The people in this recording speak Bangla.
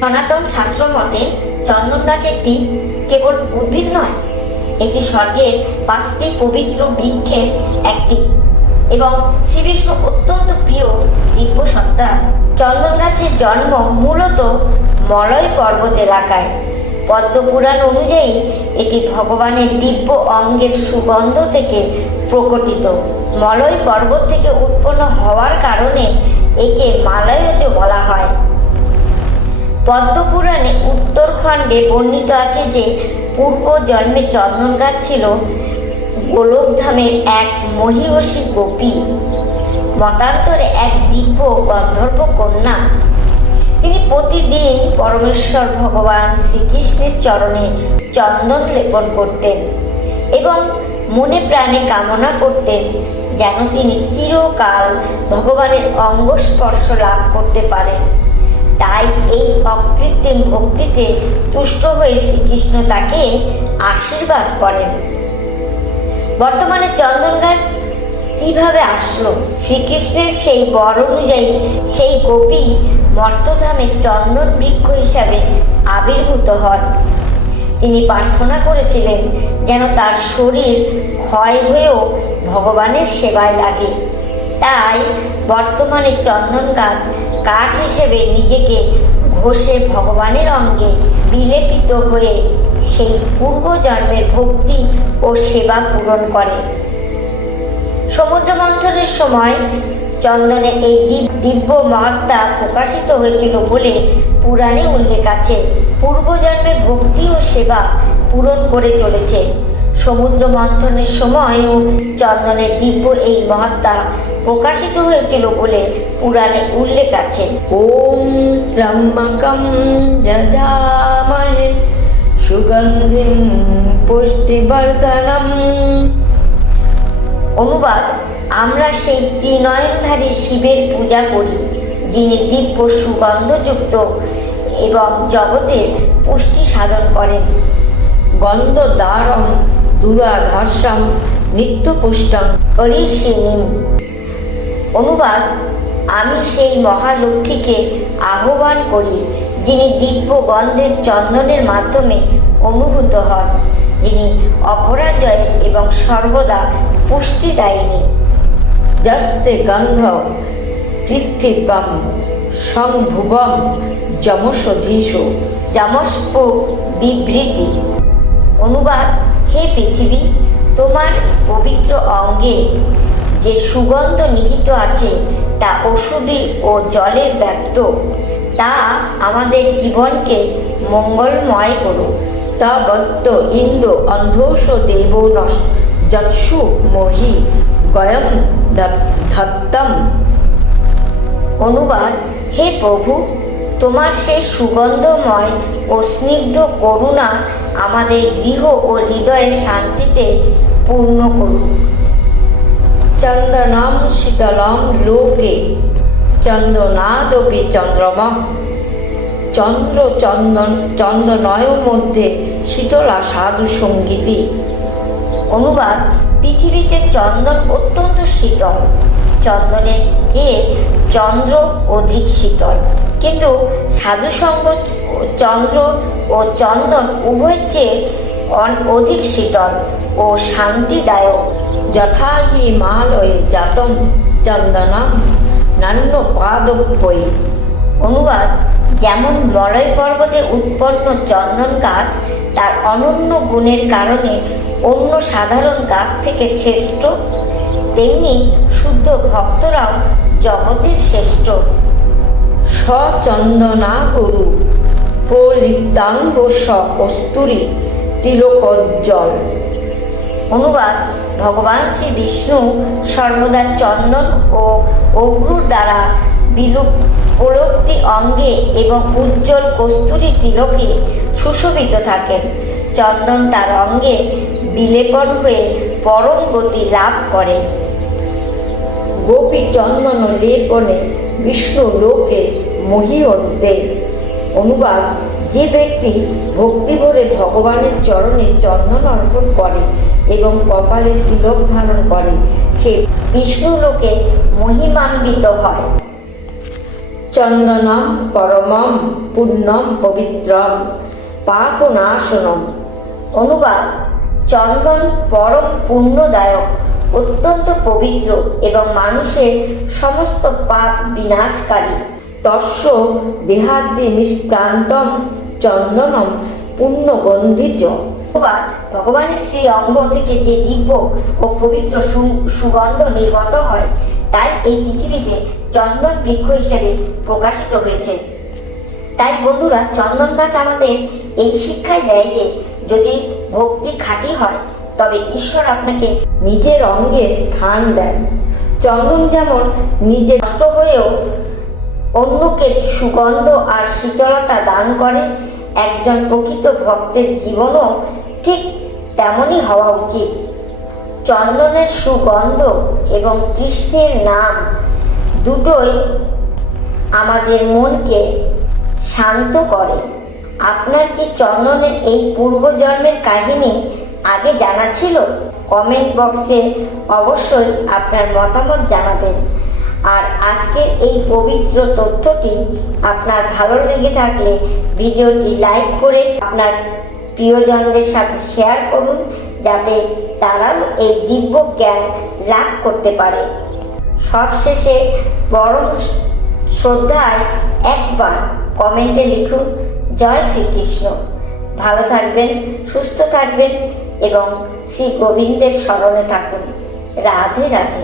সনাতন শাস্ত্র মতে চন্দন গাছ একটি কেবল উদ্ভিদ নয়, এটি স্বর্গের 5টি পবিত্র বৃক্ষের একটি এবং শ্রী বিষ্ণু অত্যন্ত প্রিয় দিব্য সত্তা। চন্দন গাছের জন্ম মূলত মলয় পর্বত এলাকায়। পদ্মপুরাণ অনুযায়ী এটি ভগবানের দিব্য অঙ্গের সুগন্ধ থেকে প্রকটিত। মলয় পর্বত থেকে উৎপন্ন হওয়ার কারণে একে মালয়জ বলা হয়। পদ্মপুরাণে উত্তরখণ্ডে বর্ণিত আছে যে পূর্ব জন্মে চন্দন গাছ ছিল গোলকধামের এক মহীয়সী গোপী, মতান্তরে এক দিব্য গন্ধর্ব কন্যা। তিনি প্রতিদিন পরমেশ্বর ভগবান শ্রীকৃষ্ণের চরণে চন্দন লেপন করতেন এবং মনে প্রাণে কামনা করতেন যেন তিনি চিরকাল ভগবানের অঙ্গস্পর্শ লাভ করতে পারেন। তাই এই অকৃত্রিম ভক্তিতে তুষ্ট হয়ে শ্রীকৃষ্ণ তাকে আশীর্বাদ করেন। বর্তমানে চন্দন গাছ কিভাবে আসলো? শ্রীকৃষ্ণের সেই বর অনুযায়ী সেই গোপী মর্তধামে চন্দন বৃক্ষ হিসাবে আবির্ভূত হন। তিনি প্রার্থনা করেছিলেন যেন তার শরীর ক্ষয় হয়েও ভগবানের সেবায় লাগে। তাই বর্তমানে চন্দন গাছ কাঠ হিসেবে নিজেকে ঘষে ভগবানের অঙ্গে বিলেপিত হয়ে সেই পূর্বজন্মের ভক্তি ও সেবা পূরণ করে। সমুদ্র মন্থনের সময় চন্দনের এই দিব্য মহাত্মা প্রকাশিত হয়েছিল বলে পুরাণে উল্লেখ আছে। পূর্বজন্মের ভক্তি ও সেবা পূরণ করে চলেছে। সমুদ্র মন্থনের সময়ও চন্দনের দিব্য এই মহাত্মা প্রকাশিত হয়েছিল বলে পুরাণে উল্লেখ আছে। ওম ত্র্যম্বকম যজামহে সুগন্ধিম পুষ্টিবর্ধনম। অনুবাদ: আমরা সেই ত্রিনয়নধারী শিবের পূজা করি, যিনি দিব্য সুগন্ধযুক্ত এবং জগতের পুষ্টি সাধন করেন। গন্ধদ্বারম দুরাধর্ষম নিত্যপুষ্টম করিষ্যিণীম। অনুবাদ: আমি সেই মহালক্ষ্মীকে আহ্বান করি, যিনি দিব্য গন্ধের চন্দনের মাধ্যমে অনুভূত হন, যিনি অপরাজয় এবং সর্বদা পুষ্টিদায়িনী। যস্তে গন্ধ পৃথিবীম সম্ভুবম যমসধীষু। যমস্প বিবৃতি। অনুবাদ: হে পৃথিবী, তোমার পবিত্র অঙ্গে যে সুগন্ধ নিহিত আছে তা ঔষধি ও জলের ব্যক্ত, তা আমাদের জীবনকে মঙ্গলময় করুক। তাবত্ত ইন্দো অন্ধোষ দেবো নশ যৎসু মহি গয়ম ধত্তম। অনুবাদ: হে প্রভু, তোমার সেই সুগন্ধময় ও স্নিগ্ধ করুণা আমাদের গৃহ ও হৃদয়ের শান্তিতে পূর্ণ করুক। চন্দনম শীতলম লোকে চন্দনাদপি চন্দ্রমা। চন্দনয়ের মধ্যে শীতলা সাধু সঙ্গীতি। অনুবাদ: পৃথিবীতে চন্দন অত্যন্ত শীতল, চন্দনের চেয়ে চন্দ্র অধিক শীতল, কিন্তু সাধুসঙ্গ চন্দ্র ও চন্দন উভয়ের চেয়ে অধিক শীতল ও শান্তিদায়ক। যথা হিমালয়ে জাতম চন্দনম নান্য পাদপৈ। অনুবাদ: যেমন মলয় পর্বতে উৎপন্ন চন্দন গাছ তার অনন্য গুণের কারণে অন্য সাধারণ গাছ থেকে শ্রেষ্ঠ, তেমনি শুদ্ধ ভক্তরাও জগতের শ্রেষ্ঠ। সচন্দনা গুরু প্রলিপ্তাঙ্গ কস্তুরী তিলকোজ্জ্বল। অনুবাদ: ভগবান শ্রী বিষ্ণু সর্বদা চন্দন ও অগ্রুর দ্বারা প্রলব্ধি অঙ্গে এবং উজ্জ্বল কস্তুরী তিলকে সুশোভিত থাকেন। চন্দন তার অঙ্গে বিলেপন হয়ে পরম গতি লাভ করে। গোপী চন্দন লেপনে বিষ্ণু লোকে মহীয়তে। অনুবাদ: যে ব্যক্তি ভক্তি ভরে ভগবানের চরণে চন্দন অর্পণ করে এবং কপালে তিলক ধারণ করে, সে বিষ্ণু লোকে মহিমান্বিত হয়। চন্দনম পরমম পুণ্যম পবিত্রম পাপনাশনম। অনুবাদ: চন্দন পরম পুণ্যদায়ক, অত্যন্ত পবিত্র এবং মানুষের সমস্ত পাপ বিনাশকারী। তস্য দেহাদ্রি নিষ্ক্রান্তম চন্দনম পুণ্যগন্ধিচ। অনুবাদ: ভগবানের শ্রী অঙ্গ থেকে যে দিব্য ও পবিত্র সুগন্ধ নির্গত হয়, তাই এই পৃথিবীতে চন্দন বৃক্ষ হিসেবে প্রকাশিত হয়েছে। তাই বন্ধুরা, চন্দন গাছ আমাদের এই শিক্ষাই দেয় যে যদি ভক্তি খাঁটি হয় তবে ঈশ্বর আপনাকে নিজের অঙ্গে স্থান দেন। চন্দন যেমন নিজে নষ্ট হয়েও অন্যকে সুগন্ধ আর শীতলতা দান করে, একজন প্রকৃত ভক্তের জীবনও ঠিক তেমনই হওয়া উচিত। চন্দনের সুগন্ধ এবং কৃষ্ণের নাম দুটোই আমাদের মনকে শান্ত করে। আপনার কি চন্দনের এই পূর্বজন্মের কাহিনী আগে জানা ছিল? কমেন্ট বক্সে অবশ্যই আপনার মতামত জানাবেন। আর আজকের এই পবিত্র তথ্যটি আপনার ভালো লেগে থাকলে ভিডিওটি লাইক করে আপনার প্রিয়জনদের সাথে শেয়ার করুন, যাতে তারাও এই দিব্য জ্ঞান লাভ করতে পারে। সবশেষে পরম শ্রদ্ধায় একবার কমেন্টে লিখুন, জয় শ্রীকৃষ্ণ। ভালো থাকবেন, সুস্থ থাকবেন এবং শ্রী গোবিন্দের স্মরণে থাকুন। রাধে রাধে।